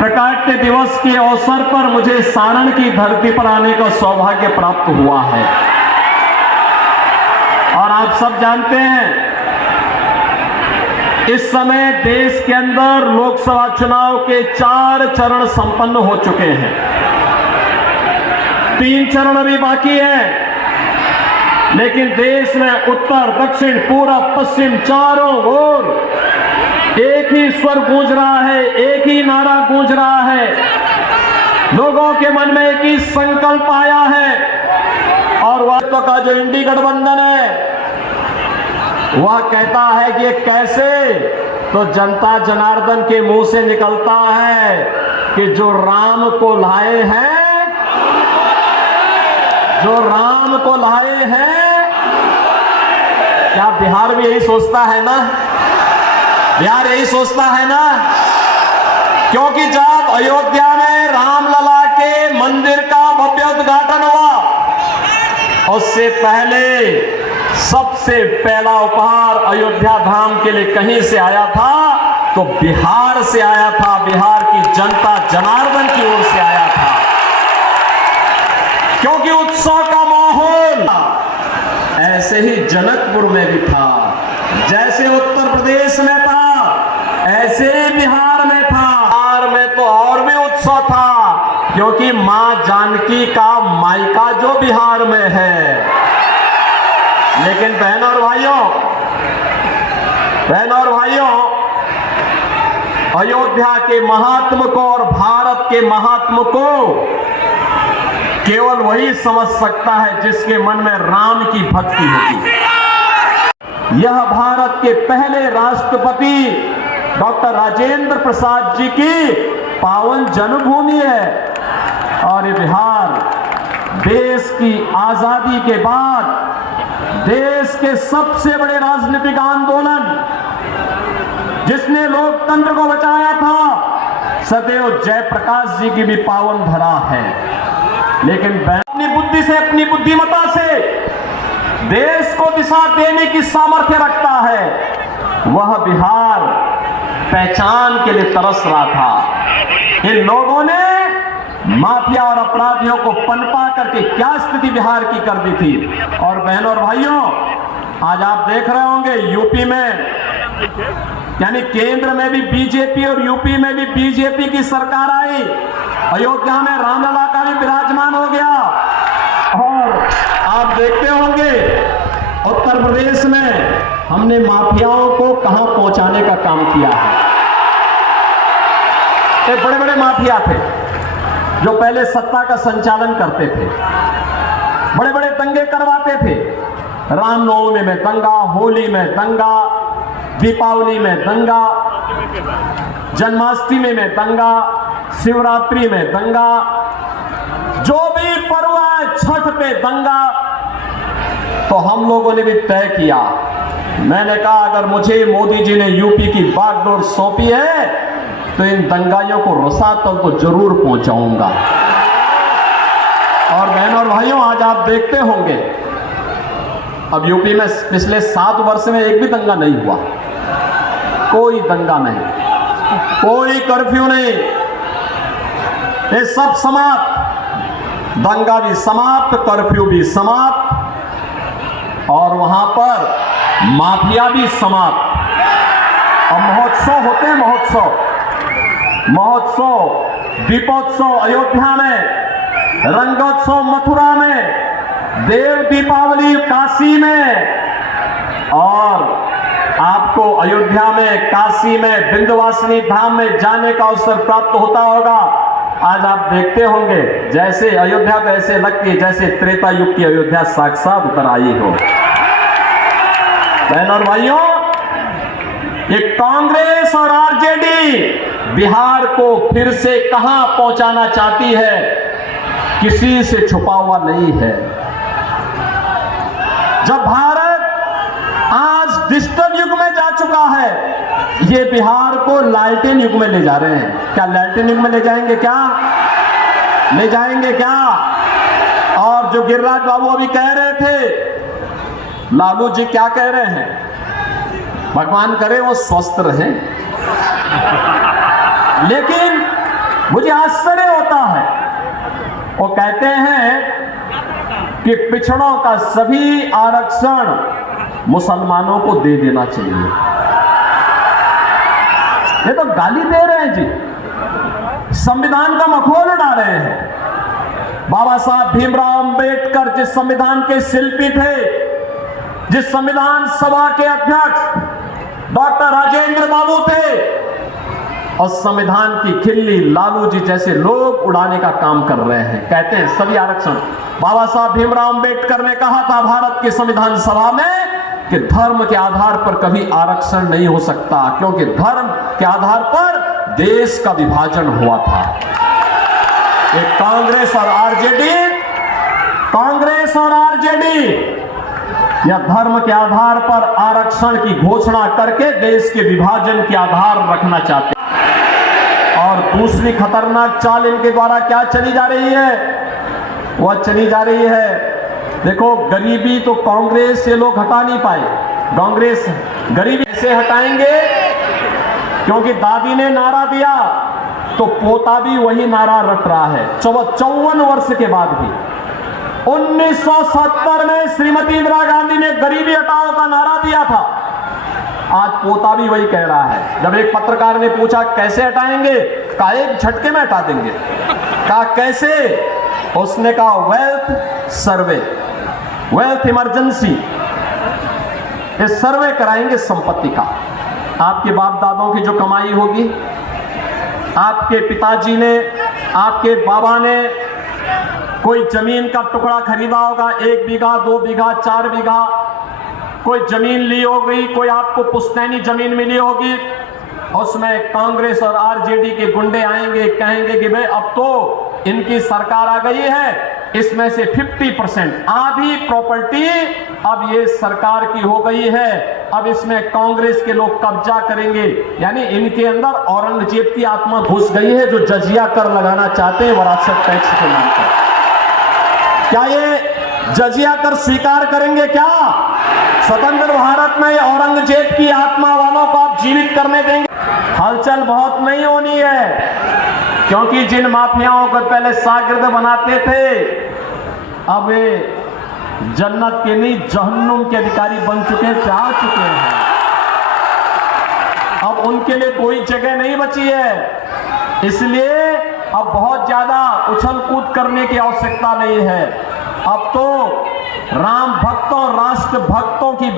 प्रकाट्य दिवस के अवसर पर मुझे सारण की धरती पर आने का सौभाग्य प्राप्त हुआ है। और आप सब जानते हैं इस समय देश के अंदर लोकसभा चुनाव के 4 चरण संपन्न हो चुके हैं, 3 चरण अभी बाकी है। लेकिन देश में उत्तर, दक्षिण, पूरब, पश्चिम चारों ओर एक ही स्वर गूंज रहा है, एक ही नारा गूंज रहा है। लोगों के मन में एक ही संकल्प आया है और वह तो का जो इंडी गठबंधन है वह कहता है कि ये कैसे, तो जनता जनार्दन के मुंह से निकलता है कि जो राम को लाए हैं, जो राम को लाए हैं। क्या बिहार भी यही सोचता है ना? बिहार यही सोचता है ना? क्योंकि जब अयोध्या में रामलला के मंदिर का भव्य उद्घाटन हुआ, उससे पहले सबसे पहला उपहार अयोध्या धाम के लिए कहीं से आया था तो बिहार से आया था, बिहार की जनता जनार्दन की ओर से आया था। क्योंकि उत्सव का माहौल ऐसे ही जनकपुर में भी था, जैसे उत्तर प्रदेश में था ऐसे बिहार में था। बिहार में तो और भी उत्सव था क्योंकि मां जानकी का मायका जो बिहार में है। लेकिन बहनों और भाइयों, अयोध्या के महात्म को और भारत के महात्म को केवल वही समझ सकता है जिसके मन में राम की भक्ति होती। यह भारत के पहले राष्ट्रपति डॉक्टर राजेंद्र प्रसाद जी की पावन जन्मभूमि है। और ये बिहार देश की आजादी के बाद देश के सबसे बड़े राजनीतिक आंदोलन जिसने लोकतंत्र को बचाया था, सदैव जयप्रकाश जी की भी पावन धरा है। लेकिन अपनी बुद्धि से, अपनी बुद्धिमत्ता से देश को दिशा देने की सामर्थ्य रखता है। वह बिहार पहचान के लिए तरस रहा था। इन लोगों ने माफिया और अपराधियों को पनपा करके क्या स्थिति बिहार की कर दी थी। और बहनों और भाइयों, आज आप देख रहे होंगे यूपी में, यानी केंद्र में भी बीजेपी और यूपी में भी बीजेपी की सरकार आई। अयोध्या में रामलला का भी विराजमान हो गया। और आप देखते होंगे उत्तर प्रदेश में हमने माफियाओं को कहां पहुंचाने का काम किया है। एक बड़े बड़े माफिया थे जो पहले सत्ता का संचालन करते थे, बड़े बड़े दंगे करवाते थे। रामनवमी में दंगा, होली में दंगा, दीपावली में दंगा, जन्माष्टमी में दंगा, शिवरात्रि में दंगा, जो भी पर्व है, छठ पे दंगा। तो हम लोगों ने भी तय किया, मैंने कहा अगर मुझे मोदी जी ने यूपी की बागडोर सौंपी है तो इन दंगाइयों को रसातल तो जरूर पहुंचाऊंगा। और बहनों और भाइयों, आज आप देखते होंगे अब यूपी में पिछले 7 वर्ष में एक भी दंगा नहीं हुआ, कोई दंगा नहीं, कोई कर्फ्यू नहीं, ये सब समाप्त, दंगा भी समाप्त, कर्फ्यू भी समाप्त और वहां पर माफिया भी समाप्त। और महोत्सव होते हैं, महोत्सव, दीपोत्सव अयोध्या में, रंगोत्सव मथुरा में, देव दीपावली काशी में। और आपको अयोध्या में, काशी में, विंध्यवासिनी धाम में जाने का अवसर प्राप्त होता होगा। आज आप देखते होंगे जैसे अयोध्या तो ऐसे लगती है जैसे त्रेता युग की अयोध्या साक्षात उतर आई हो। बहनों और भाइयों, ये कांग्रेस और आरजेडी बिहार को फिर से कहां पहुंचाना चाहती है, किसी से छुपा हुआ नहीं है। जब भारत आज डिजिटल युग में जा चुका है, ये बिहार को लालटेन युग में ले जा रहे हैं। क्या लालटेन युग में ले जाएंगे? क्या ले जाएंगे? क्या? और जो गिरिराज बाबू अभी कह रहे थे, लालू जी क्या कह रहे हैं, भगवान करे वो स्वस्थ रहें, लेकिन मुझे आश्चर्य होता है। वो कहते हैं कि पिछड़ों का सभी आरक्षण मुसलमानों को दे देना चाहिए। ये तो गाली दे रहे हैं जी, संविधान का मखौल उड़ा रहे हैं। बाबा साहब भीमराव अंबेडकर जिस संविधान के शिल्पी थे, जिस संविधान सभा के अध्यक्ष डॉक्टर राजेंद्र बाबू थे, और संविधान की खिल्ली लालू जी जैसे लोग उड़ाने का काम कर रहे हैं। कहते हैं सभी आरक्षण। बाबा साहब भीमराव अंबेडकर ने कहा था भारत की संविधान सभा में कि धर्म के आधार पर कभी आरक्षण नहीं हो सकता, क्योंकि धर्म के आधार पर देश का विभाजन हुआ था। ये कांग्रेस और आरजेडी या धर्म के आधार पर आरक्षण की घोषणा करके देश के विभाजन के आधार रखना चाहते हैं। और दूसरी खतरनाक चाल इनके द्वारा क्या चली जा रही है, वह चली जा रही है, देखो गरीबी तो कांग्रेस से लोग हटा नहीं पाए। कांग्रेस गरीबी से हटाएंगे, क्योंकि दादी ने नारा दिया तो पोता भी वही नारा रट रहा है 54 वर्ष के बाद भी। 1970 में श्रीमती इंदिरा गांधी ने गरीबी हटाओ का नारा दिया था, आज पोता भी वही कह रहा है। जब एक पत्रकार ने पूछा कैसे हटाएंगे, कहा एक झटके में हटा देंगे। कहा कैसे, उसने कहा वेल्थ सर्वे, वेल्थ इमरजेंसी, ये सर्वे कराएंगे संपत्ति का। आपके बाप दादाओं की जो कमाई होगी, आपके पिताजी ने, आपके बाबा ने कोई जमीन का टुकड़ा खरीदा होगा, 1 बीघा 2 बीघा 4 बीघा कोई जमीन ली होगी, कोई आपको पुश्तैनी जमीन मिली होगी, उसमें कांग्रेस और आरजेडी के गुंडे आएंगे, कहेंगे कि भाई अब तो इनकी सरकार आ गई है, इसमें से 50% आधी प्रॉपर्टी अब ये सरकार की हो गई है, अब इसमें कांग्रेस के लोग कब्जा करेंगे। यानी इनके अंदर औरंगजेब की आत्मा घुस गई है, जो जजिया कर लगाना चाहते हैं विरासत टैक्स के नाम पर। क्या ये जजिया कर स्वीकार करेंगे? क्या स्वतंत्र भारत में औरंगजेब की आत्मा वालों को आप जीवित करने देंगे? हलचल बहुत नहीं होनी है, क्योंकि जिन माफियाओं को पहले शागिर्द बनाते थे, अब वे जन्नत के नहीं जहन्नुम के अधिकारी बन चुके, जा चुके हैं। अब उनके लिए कोई जगह नहीं बची है, इसलिए अब बहुत ज्यादा उछल कूद करने की आवश्यकता नहीं है। अब तो राम भक्तों, राष्ट्र भक्तों की